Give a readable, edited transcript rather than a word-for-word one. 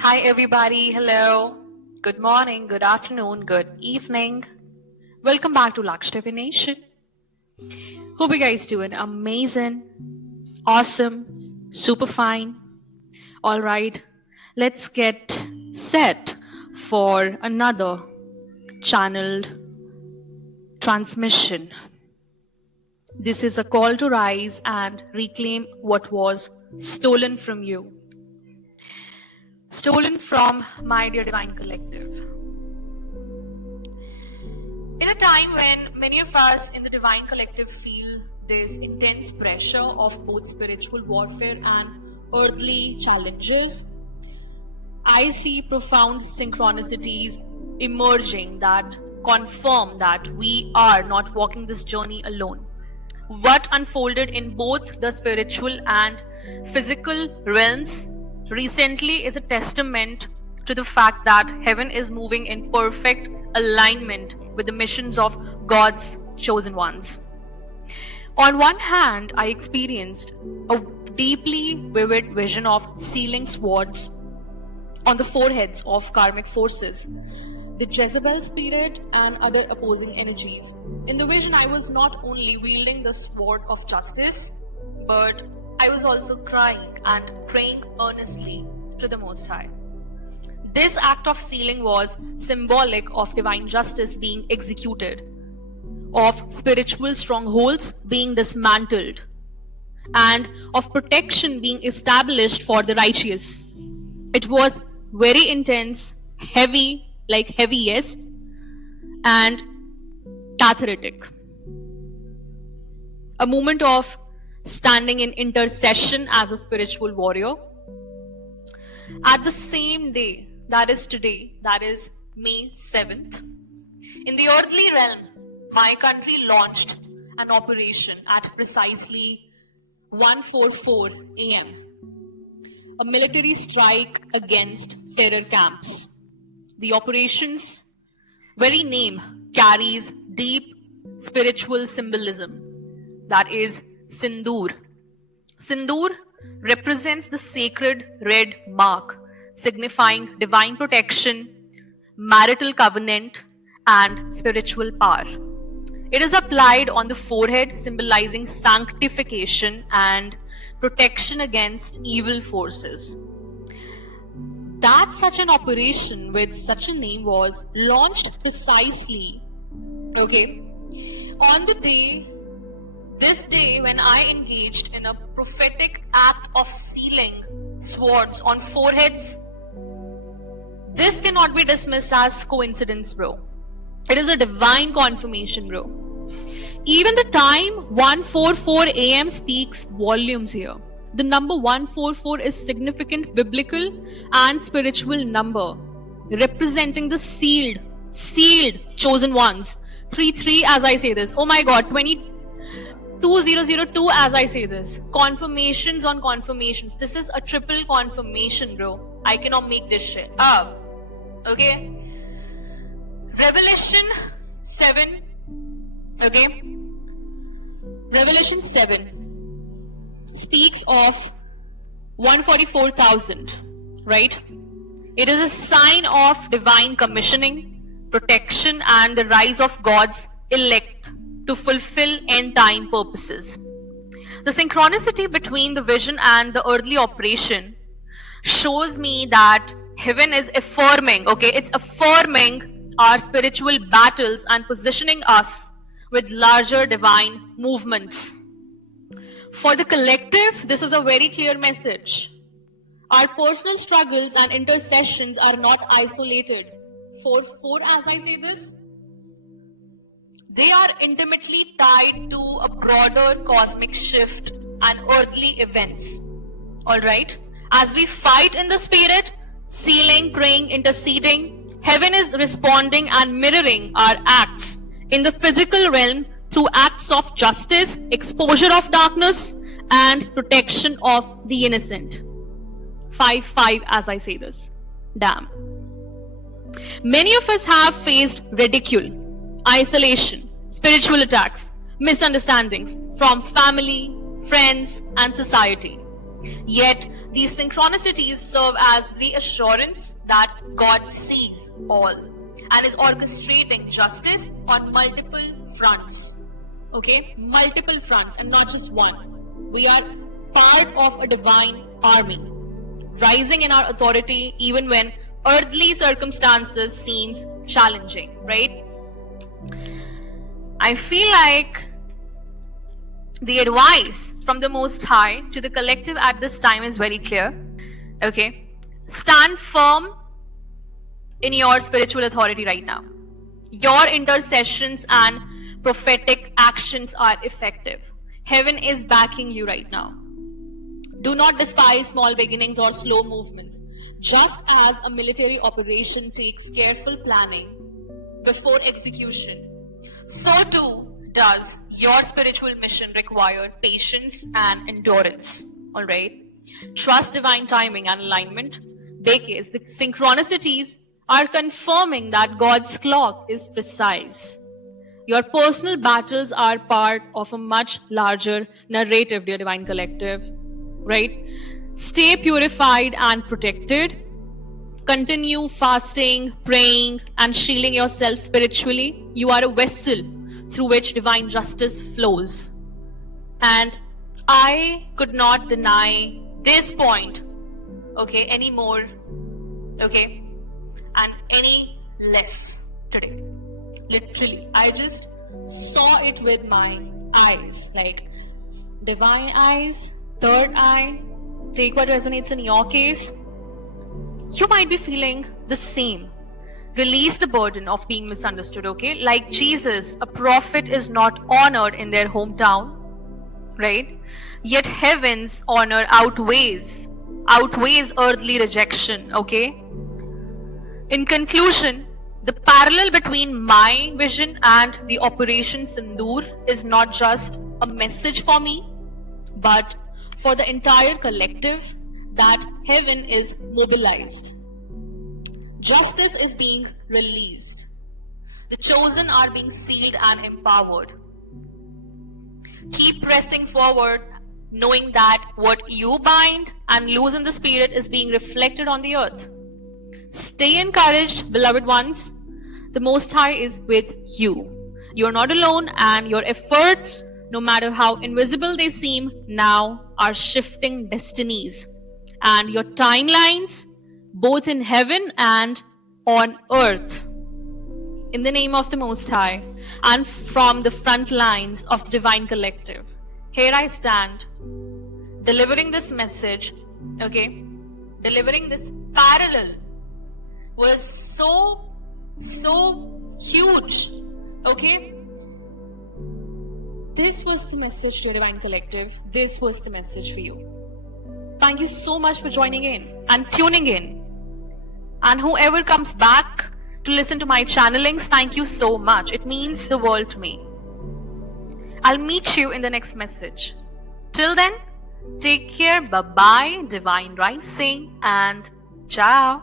Hi, everybody. Hello. Good morning, good afternoon, good evening. Welcome back to Laksh Divination. Hope you guys doing amazing, awesome, super fine. All right, let's get set for another channeled transmission. This is a call to rise and reclaim what was stolen from you. Stolen from my dear Divine Collective. In a time when many of us in the Divine Collective feel this intense pressure of both spiritual warfare and earthly challenges, I see profound synchronicities emerging that confirm that we are not walking this journey alone. What unfolded in both the spiritual and physical realms recently is a testament to the fact that heaven is moving in perfect alignment with the missions of God's chosen ones. On one hand, I experienced a deeply vivid vision of sealing swords on the foreheads of karmic forces, the Jezebel spirit and other opposing energies. In the vision, I was not only wielding the sword of justice, but I was also crying and praying earnestly to the Most High. This act of sealing was symbolic of divine justice being executed, of spiritual strongholds being dismantled, and of protection being established for the righteous. It was very intense, heavy, like heaviest, and cathartic. A moment of standing in intercession as a spiritual warrior. At the same day, that is today, that is May 7th, in the earthly realm, my country launched an operation at precisely 1:44 a.m. A military strike against terror camps. The operation's very name carries deep spiritual symbolism, that is Sindoor. Sindoor represents the sacred red mark, signifying divine protection, marital covenant, and spiritual power. It is applied on the forehead, symbolizing sanctification and protection against evil forces. That such an operation with such a name was launched precisely, on the day, this day when I engaged in a prophetic act of sealing swords on foreheads. This cannot be dismissed as coincidence, bro. It is a divine confirmation, bro. Even the time 1:44 a.m. speaks volumes here. The number 144 is significant biblical and spiritual number, representing the sealed, chosen ones. 33 as I say this. Oh my God, 2002 as I say this. Confirmations on confirmations. This is a triple confirmation, bro. I cannot make this shit up. Okay? Revelation 7. Okay? Revelation 7 speaks of 144,000, right? It is a sign of divine commissioning, protection, and the rise of God's elect to fulfill end-time purposes. The synchronicity between the vision and the earthly operation shows me that heaven is affirming, it's affirming our spiritual battles and positioning us with larger divine movements. For the collective, this is a very clear message. Our personal struggles and intercessions are not isolated. For as I say this, they are intimately tied to a broader cosmic shift and earthly events. Alright? As we fight in the spirit, sealing, praying, interceding, heaven is responding and mirroring our acts in the physical realm through acts of justice, exposure of darkness, and protection of the innocent. 5 as I say this. Damn. Many of us have faced ridicule, isolation, spiritual attacks, misunderstandings from family, friends, and society. Yet These synchronicities serve as reassurance that God sees all and is orchestrating justice on multiple fronts. Okay? Multiple fronts and not just one. We are part of a divine army, rising in our authority even when earthly circumstances seems challenging, right? I feel like the advice from the Most High to the collective at this time is very clear. Okay? Stand firm in your spiritual authority right now. Your intercessions and prophetic actions are effective. Heaven is backing you right now. Do not despise small beginnings or slow movements. Just as a military operation takes careful planning before execution, so too does your spiritual mission require patience and endurance. Alright? Trust divine timing and alignment, because the synchronicities are confirming that God's clock is precise. Your personal battles are part of a much larger narrative, dear Divine Collective. Right? Stay purified and protected. Continue fasting, praying, and shielding yourself spiritually. You are a vessel through which divine justice flows. And I could not deny this point, okay, anymore, okay, and any less today. Literally, I just saw it with my eyes, like divine eyes, third eye. Take what resonates in your case. You might be feeling the same. Release the burden of being misunderstood, okay? Like Jesus, a prophet is not honored in their hometown, right? Yet heaven's honor outweighs earthly rejection, okay? In conclusion, the parallel between my vision and the Operation Sindoor is not just a message for me, but for the entire collective, that heaven is mobilized. Justice is being released. The chosen are being sealed and empowered. Keep pressing forward, knowing that what you bind and loose in the spirit is being reflected on the earth. Stay encouraged, beloved ones. The Most High is with you. You are not alone, and your efforts, no matter how invisible they seem now, are shifting destinies. And your timelines, both in heaven and on earth. In the name of the Most High, and from the front lines of the Divine Collective, here I stand, delivering this message, okay? Delivering this parallel was so huge, okay? This was the message to your Divine Collective. This was the message for you. Thank you so much for joining in and tuning in. And whoever comes back to listen to my channelings, thank you so much. It means the world to me. I'll meet you in the next message. Till then, take care. Bye-bye. Divine Rising and ciao.